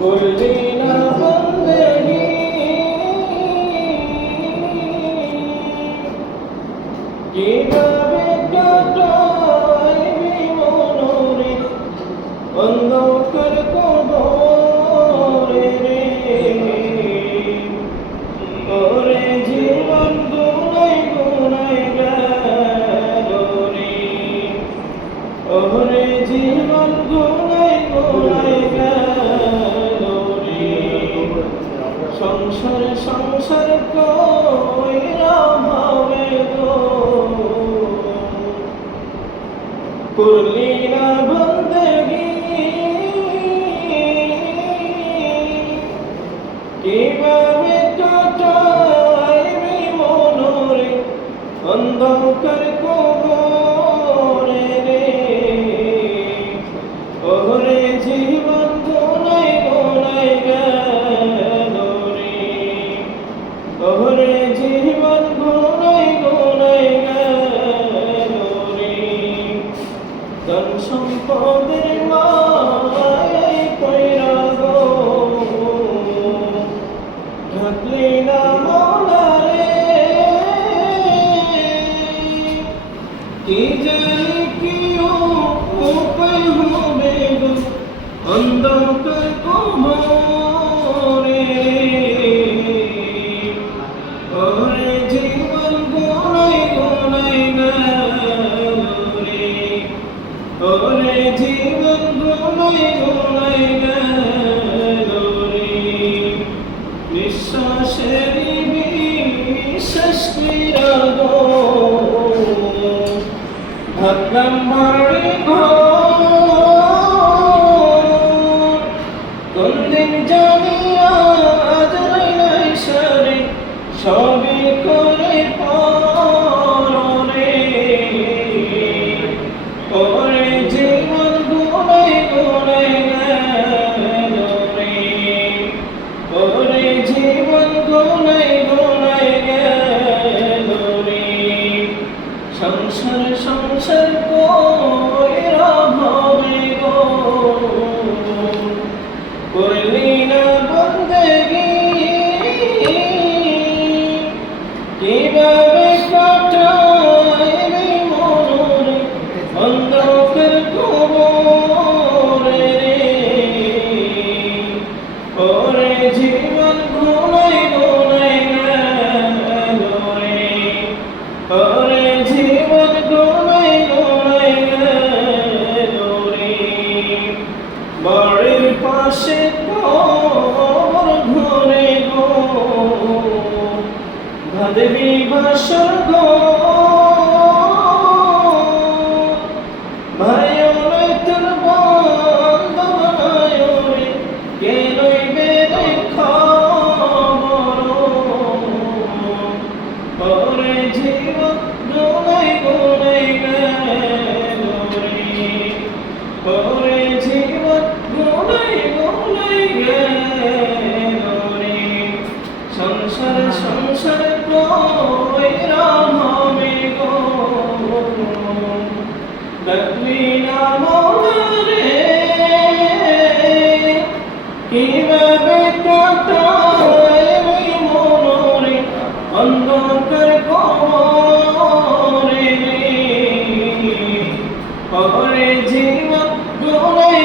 করলি না বন্দেগি কিভাবে কাটাইবি মনরে অন্ধকার কবরে রে ওরে জীবন গুনাই গুনাই গেল রে ওরে জীবন গুনাই গুনাই গেল রে সংসার সংসার কইরা ভাবে গো করলি না বন্দেগি কিভাবে কাটাইবি মনরে অন্ধকার কবরে রে ওরে জীবন গুনাই গুনাই গেল রে ওরে জীবন গুনাই গুনাই গেল রে ধন সম্পদের মায়ায় পয়রা গো ঢাকলি না মৌলা রে কি জানি কি উপায় হবে গো অন্ধকার কবরে ওরে জীবন গুনাই গুনাই গেল রে ওরে জীবন গুনাই গুনাই গেল রে নিঃশ্বাসেরই বিশ্বাস কইরা গো ভাবলাম বাড়ি ঘর কোনদিন জানিয়া আজরাইল সারে সবই করে পরে ওরে জীবন গুনাই গুনাই গেল রে ওরে জীবন গুনাই গুনাই গেল রে সংসার সংসার কইরা ভাবে গো করলি না বন্দেগি কিভাবে কাটাইবি মনরে অন্ধকার কবরে রে ওরে জীবন গুনাই গুনাই গেল রে ওরে জীবন গুনাই গুনাই গেল রে বাড়ির পাশে কবর ঘরে গো ভাদবি বাসর গো ভাইও নাই তোর বান্ধব নাই রে কে লইবে রে খবর ওরে জীবন গুনাই গুনাই গেল রে ওরে জীবন গুনাই গুনাই গেল রে সংসার সংসার কইরা ভাবে গো ডাকলি না মৌলা রে কিভাবে কাটাইবি মনরে অন্ধকার কবরে রে ওরে জীবন গুনাই